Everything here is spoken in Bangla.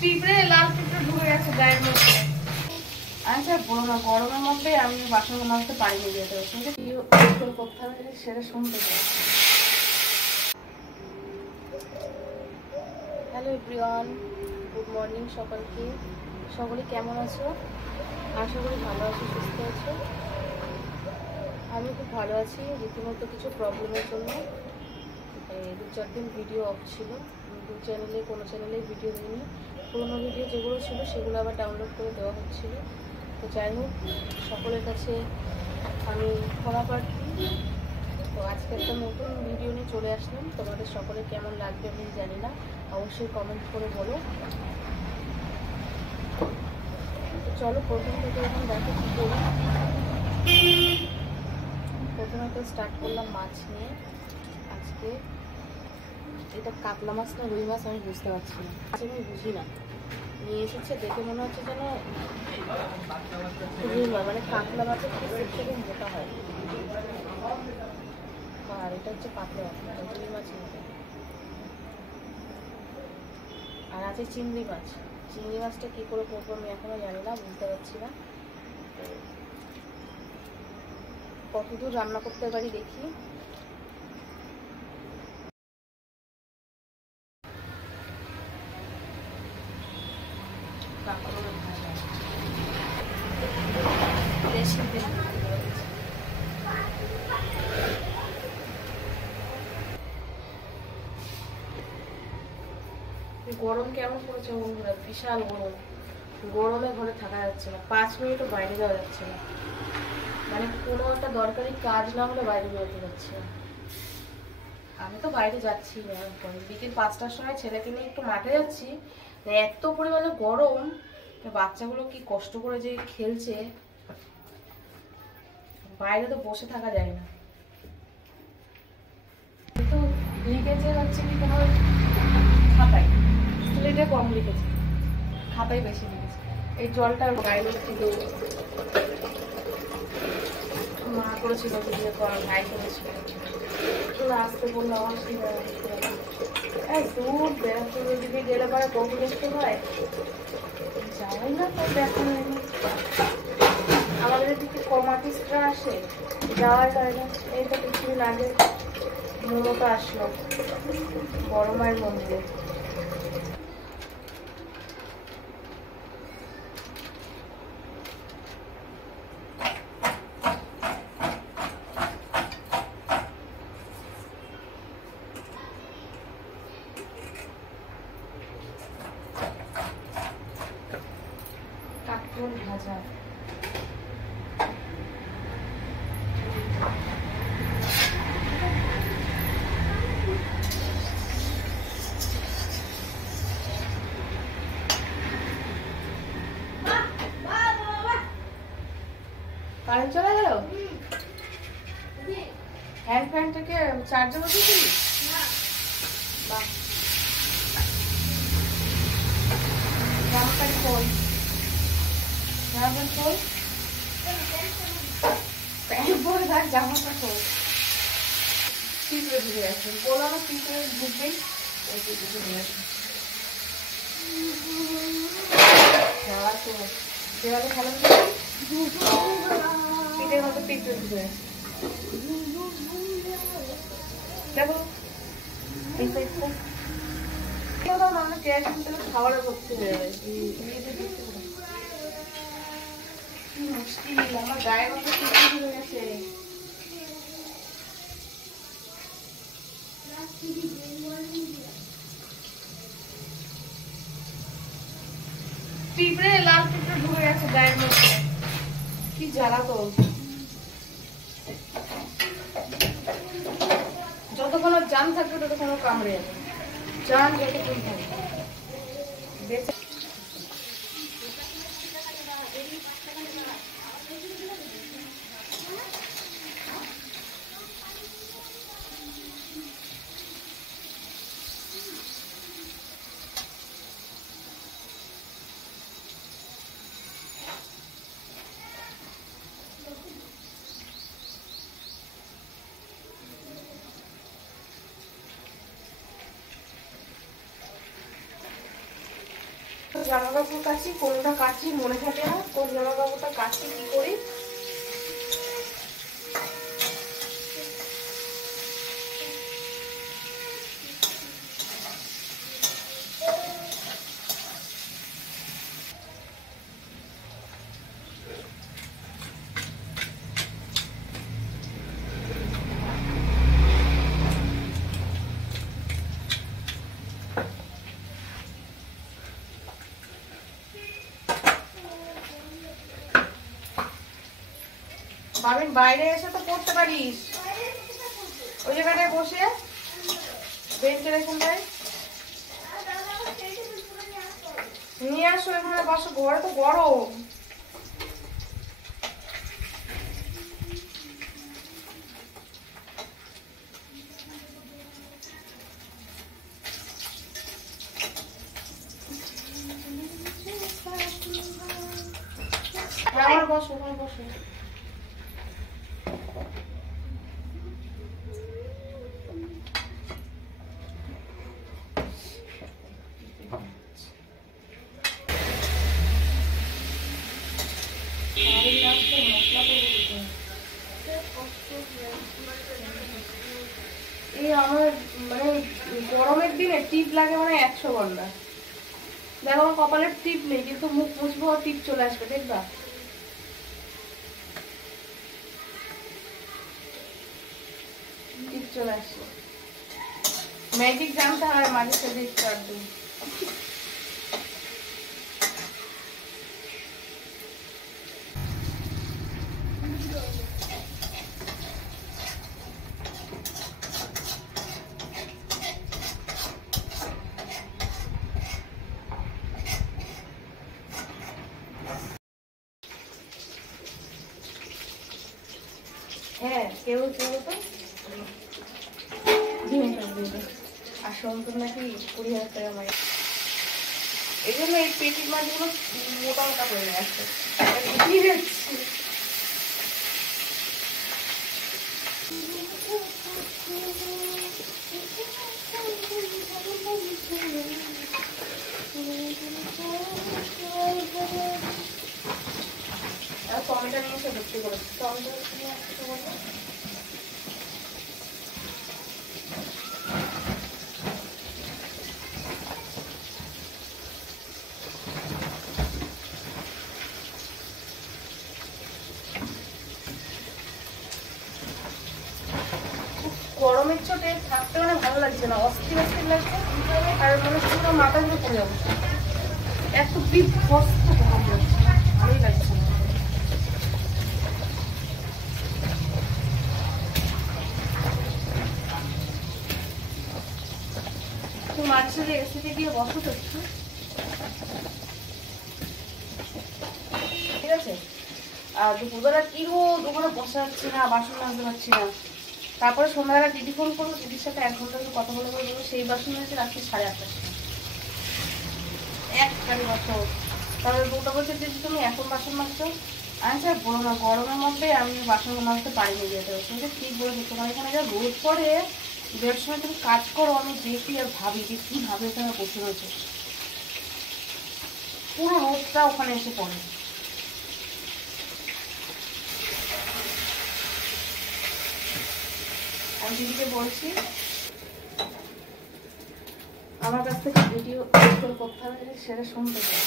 পিঁপড়ে লাল পিঁপড়ে ঢুকে গেছে গায়ের মধ্যে। আচ্ছা বলো না, গরমের মধ্যে আমি বাসন মাজতে পারিনি, যেতে করতে হবে সেটা শুনতে চাই। হ্যালো এভরিওয়ান, গুড মর্নিং সকলকে। সকলে কেমন আছো? আশা করি ভালো আছো, সুস্থ আছো। আমি খুব ভালো আছি। রীতিমতো কিছু প্রবলেমের জন্য 2-4 দিন ভিডিও অফ ছিল। কোনো চ্যানেলে ভিডিও দিইনি। পুরোনো ভিডিও যেগুলো ছিল সেগুলো আবার ডাউনলোড করে দেওয়া হচ্ছিল। তো যাই হোক, সকলের কাছে আমি ক্ষমা প্রার্থী। তো আজকে একটা নতুন ভিডিও নিয়ে চলে আসলাম। তোমাদের সকলে কেমন লাগবে আমি জানি না, অবশ্যই কমেন্ট করে বলো। তো চলো প্রথম থেকে এখন দেখো কী করি। প্রথমে তো স্টার্ট করলাম মাছ নিয়ে। আজকে এটা কাতলা মাছ না রুই মাছ আমি বুঝতে পারছি না, আমি বুঝি না। নিয়ে এসেছে দেখে মনে হচ্ছে যেন রুই মাছ, মানে কাতলা মাছের থেকে মোটা হয়। আর এটা হচ্ছে পাতলা রুই মাছ মতো। আর আছে চিংড়ি মাছ। চিংড়ি মাছটা কী করে করবো আমি এখনও জানি না, বুঝতে পারছি না। কতদূর রান্না করতে পারি দেখি। গরম কেমন পড়েছে বন্ধুরা, বিশাল গরম। গরমে ঘরে থাকা যাচ্ছে না, 5 মিনিটও বাইরে যাওয়া যাচ্ছে না। মানে কোনো একটা দরকারি কাজ না হলে বাইরে বেরোতে যাচ্ছে না। আমি তো বাইরে যাচ্ছি না, বিকেল 5টার সময় ছেলেকে নিয়ে একটু মাঠে যাচ্ছি। এত পরিমাণে গরম, বাচ্চাগুলো কি কষ্ট করে যে খেলছে, বাইরে তো বসে থাকা যায় না। কিন্তু লিখেছে হচ্ছে কি তোমার খাতায়, স্লেটে কম লিখেছে, খাতায় বেশি লিখেছে। এই জলটা গায়ে ছিল, মা করেছিল ভিডিও কল, ভাই করেছিল, আসতে বললো আমার দূর বেড়াতে দিকে গেলে পরে কত দেখতে হয়, যাই না তো দেখা হয়নি। আমাদের এদিকে কমাটিসরা আসে, যাওয়া যায় না। এই তো কিছুদিন আগে মমতা আসলো বড় মায়ের মন্দিরে। কাকরোল ভাজা, কারেন্ট চলে গেল। হ্যান্ড ফ্যানটাকে চার্জে বসিয়েছিলি? বাহ, জামা প্যান্ট খোল, জামা প্যান্ট খোল, প্যান্ট পরে থাক, জামাটা খোল। পিঁপড়ে ঢুকে গেছে, বললাম না পিঁপড়ে ঢুকবেই, ওই পিঁপড়ে ঢুকে গেছে। যাওয়ার তো দেওয়ালে খেলা পিঠের মতো পিঁপড়ে ঢুকে গেছে। দেখো খাবারের ভর্তি হয়ে যাবে, কি মুশকিল, আমার গায়ের মধ্যে পিঁপড়ে ঢুকে গেছে। পিঁপড়ে লাল পিঁপড়ে ঢুকে গেছে গায়ের মধ্যে, কি জ্বালা তো। যতক্ষণ জান থাকবে ততক্ষণ কামড়ে যাবে, জান যতক্ষণ থাকবে বেঁচে। জামা কাপড় কাচি, কোনটা কাচি মনে থাকে না, কোন জামা কাপড়টা কাচি কি করি। বাবিন বাইরে এসে তো পড়তে পারিস, ওই জায়গাটায় বসে বেঞ্চের এখানটায় নিয়ে আসো, এখানে বসো, ঘরে তো গরম। আমার বসো, ওখানে বসো। এই আমার মানে গরমের দিনে টিপ লাগে মানে 100 ঘন্টা। দেখো আমার কপালের টিপ নেই, কিন্তু মুখ মুছবো টিপ চলে আসবে, দেখবা? টিপ চলে আসবে। ম্যাজিক জানতে হয় মাঝে সাঝে একটু আধটু। হ্যাঁ, কেউ কেউ তো আর সম্পূর্ণ নাকি 20,000 টাকা মাই। এই জন্য এই পেটির মাছগুলো মোটা মোটা করে নিয়ে আসছে। টমেটো নিয়ে এসে ভর্তি করেছি, টমেটো নিয়ে আসতে বলবো। গরমের চোটে থাকতে মানে ভালো লাগছে না, অস্থির অস্থির লাগছে। আর মানে পুরো মাথা ঘুরে পড়ে যাবো, এত বিধ্বস্ত গরম লাগছে, ভালোই লাগছে না। তো মাঝে সাথে এসিতে গিয়ে বসো তো একটু, ঠিক আছে? আর দুপুরবেলা কি রোদ, ওখানে বসা যাচ্ছে না, বাসন মাজতে পারছি না। তারপরে সন্ধ্যাবেলা দিদি ফোন করবো, দিদির সাথে 1 ঘন্টা কথা বলে বলবো, সেই বাসন হয়েছে রাত্রি 8:30টার সময়। একবারে বছর তাহলে বউটা বলছে দিদি তুমি এখন বাসন মাজছো। আচ্ছা বলো না, গরমের মধ্যে আমি বাসন মাজতে পারিনি যেতে। তুমি ঠিক বলেছো, তোমার এখানে যা রোদ পড়ে, বের সময় তুমি কাজ করো, আমি দেখি আর ভাবি যে কিভাবে এখানে বসে রয়েছে, পুরো রোদটা ওখানে এসে পড়ে। আমি দিদিকে বলছি আমার কাছ থেকে ভিডিও করতে হবে, সেটা শুনতে চাই।